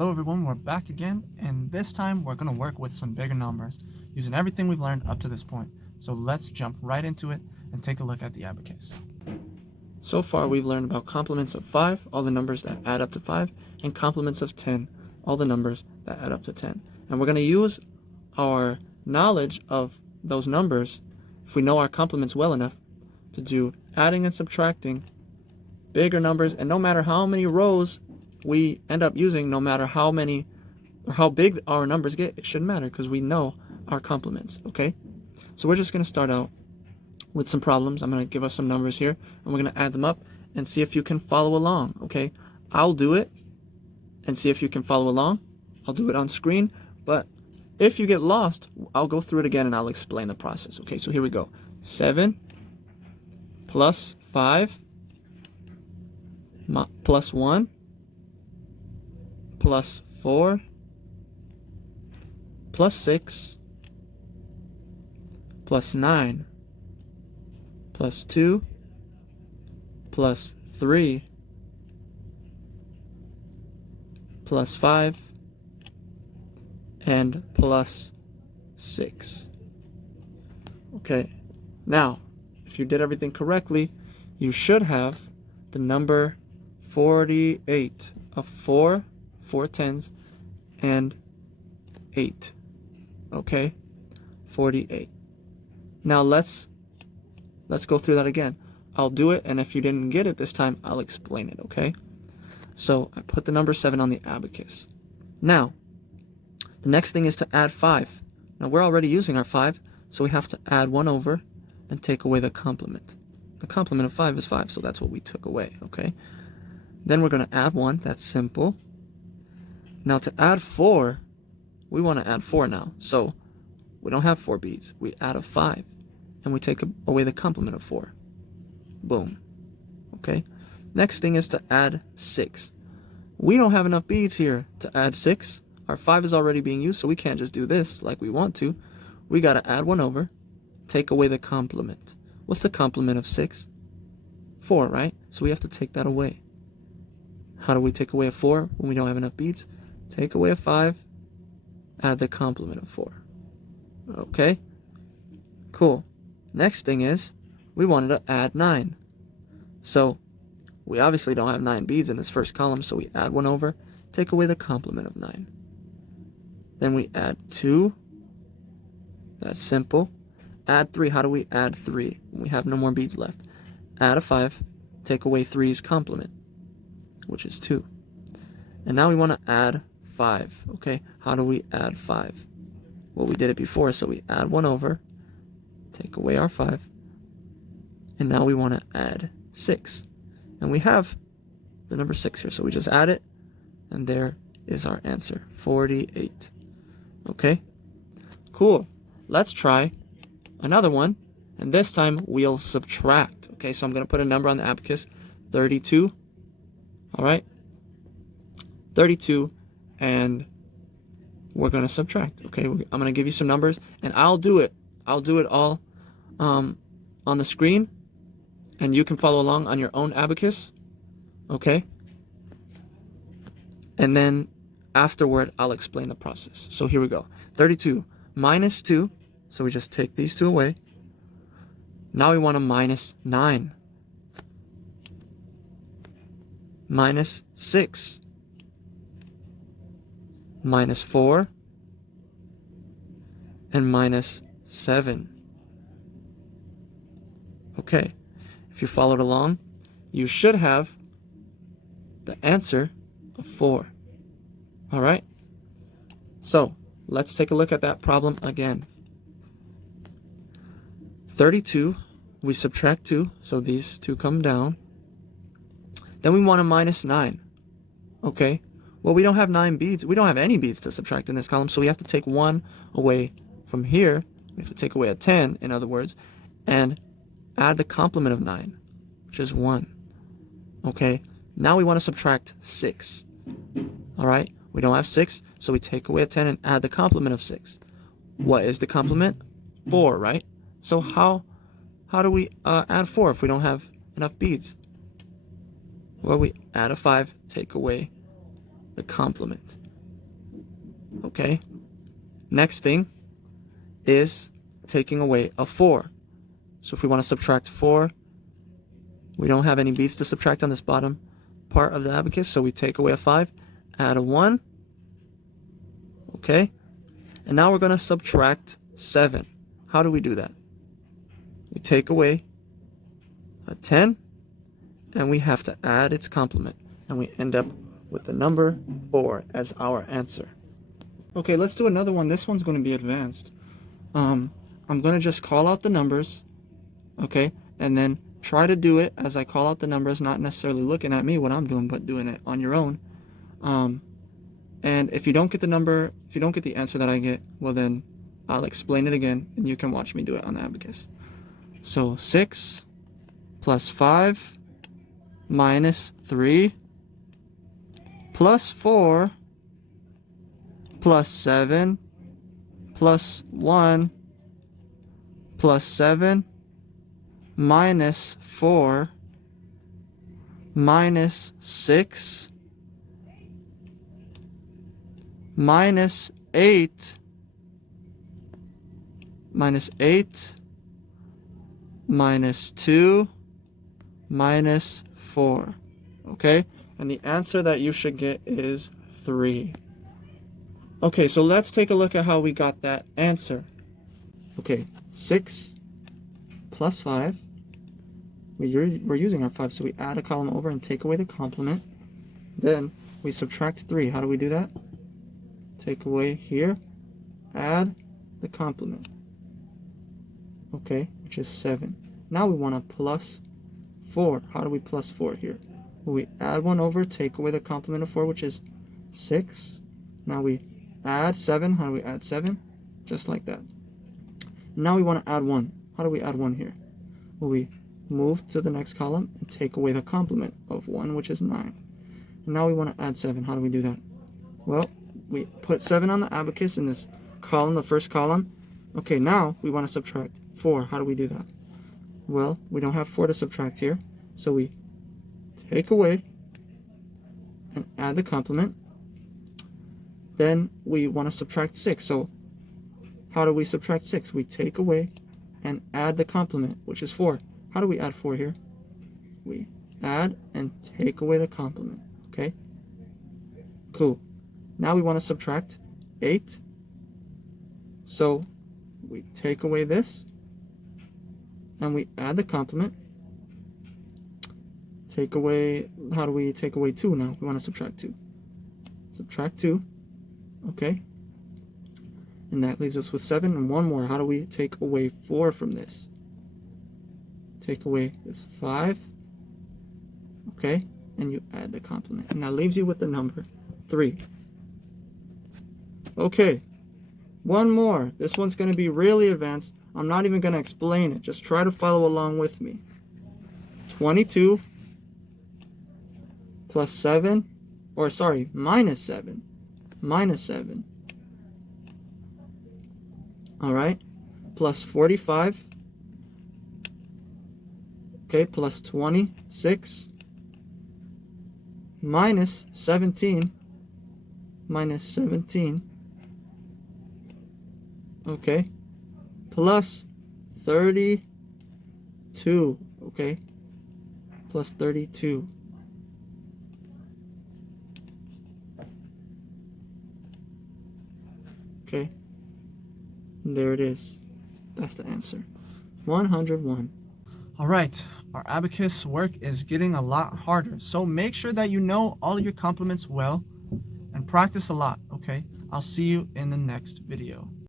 Hello everyone, we're back again, and this time we're going to work with some bigger numbers using everything we've learned up to this point. So let's jump right into it and take a look at the abacus. So far we've learned about complements of 5, all the numbers that add up to 5, and complements of 10, all the numbers that add up to 10. And we're going to use our knowledge of those numbers, if we know our complements well enough, to do adding and subtracting bigger numbers, and no matter how many rows we end up using, no matter how many or how big our numbers get, it shouldn't matter because we know our complements. Okay, so we're just going to start out with some problems. I'm going to give us some numbers here and we're going to add them up and see if you can follow along. Okay, I'll do it and see if you can follow along. I'll do it on screen, but if you get lost, I'll go through it again and I'll explain the process. Okay, so here we go. 7 plus 5 plus 1 plus 4 plus 6 plus 9 plus 2 plus 3 plus 5 and plus 6. Okay, now if you did everything correctly, you should have the number 48 of 4 tens and 8. Okay, 48. Now let's go through that again. I'll do it, and if you didn't get it this time, I'll explain it. Okay, so I put the number 7 on the abacus. Now the next thing is to add 5. Now we're already using our 5, so we have to add 1 over and take away the complement. The complement of 5 is 5, so that's what we took away. Okay, then we're going to add 1. That's simple. Now to add 4, we want to add 4 now. So we don't have 4 beads. We add a 5 and we take away the complement of 4. Boom. Okay. Next thing is to add 6. We don't have enough beads here to add 6. Our 5 is already being used, so we can't just do this like we want to. We got to add 1 over, take away the complement. What's the complement of 6? 4, right? So we have to take that away. How do we take away a 4 when we don't have enough beads? Take away a 5, add the complement of 4. Okay, cool. Next thing is, we wanted to add 9. So, we obviously don't have 9 beads in this first column, so we add 1 over, take away the complement of 9. Then we add 2. That's simple. Add 3. How do we add 3 when we have no more beads left? Add a 5, take away 3's complement, which is 2. And now we want to add 5. Okay, how do we add 5? Well, we did it before, so we add 1 over, take away our 5, and now we want to add 6. And we have the number 6 here, so we just add it, and there is our answer, 48. Okay, cool. Let's try another one, and this time we'll subtract. Okay, so I'm going to put a number on the abacus, 32. All right, 32, and we're going to subtract. Okay, I'm going to give you some numbers, and I'll do it all on the screen, and you can follow along on your own abacus. Okay, and then afterward I'll explain the process. So here we go. 32 minus 2, so we just take these 2 away. Now we want to minus 9. Minus 6. Minus 4. And minus 7. Okay, if you followed along, you should have the answer of 4. All right, so let's take a look at that problem again. 32, we subtract 2, so these 2 come down. Then we want to minus 9. Okay, well, we don't have 9 beads. We don't have any beads to subtract in this column, so we have to take 1 away from here. We have to take away a 10, in other words, and add the complement of 9, which is 1. Okay, now we want to subtract 6. All right, we don't have 6, so we take away a 10 and add the complement of 6. What is the complement? 4, right? So how do we add 4 if we don't have enough beads? Well, we add a 5, take away the complement. Okay. Next thing is taking away a 4. So if we want to subtract 4, we don't have any beats to subtract on this bottom part of the abacus, so we take away a 5, add a 1. Okay. And now we're going to subtract 7. How do we do that? We take away a 10, and we have to add its complement, and we end up with the number 4 as our answer. Okay, let's do another one. This one's going to be advanced. I'm going to just call out the numbers, okay, and then try to do it as I call out the numbers, not necessarily looking at me what I'm doing, but doing it on your own. And if you don't get the number, if you don't get the answer that I get, well then I'll explain it again and you can watch me do it on the abacus. So 6 plus 5 minus 3 plus 4 plus 7 plus 1 plus 7 minus 4 minus 6 minus 8 minus 8 minus 2 minus 4. Okay? And the answer that you should get is 3. Okay, so let's take a look at how we got that answer. Okay, 6 plus 5. We're using our 5, so we add a column over and take away the complement. Then we subtract 3. How do we do that? Take away here, add the complement. Okay, which is 7. Now we want to plus 4. How do we plus 4 here? Well, we add 1 over, take away the complement of 4, which is 6. Now we add 7. How do we add 7? Just like that. Now we want to add 1. How do we add 1 here? Well, we move to the next column and take away the complement of 1, which is 9. And now we want to add 7. How do we do that? Well, we put 7 on the abacus in this column, the first column. Okay, now we want to subtract 4. How do we do that? Well, we don't have 4 to subtract here, so we take away and add the complement. Then we want to subtract 6. So how do we subtract 6? We take away and add the complement, which is 4. How do we add 4 here? We add and take away the complement. Okay? Cool. Now we want to subtract 8. So we take away this and we add the complement. Take away, how do we take away 2 now? We want to subtract 2. Subtract 2. Okay. And that leaves us with 7 and 1 more. How do we take away 4 from this? Take away this 5. Okay. And you add the complement. And that leaves you with the number 3. Okay. One more. This one's going to be really advanced. I'm not even going to explain it. Just try to follow along with me. 22 plus 7, or sorry, minus 7. Minus 7. Alright, plus 45, okay, plus 26, minus 17, okay, plus 32, okay, plus 32. Okay. And there it is. That's the answer. 101. All right. Our abacus work is getting a lot harder. So make sure that you know all of your complements well and practice a lot, okay? I'll see you in the next video.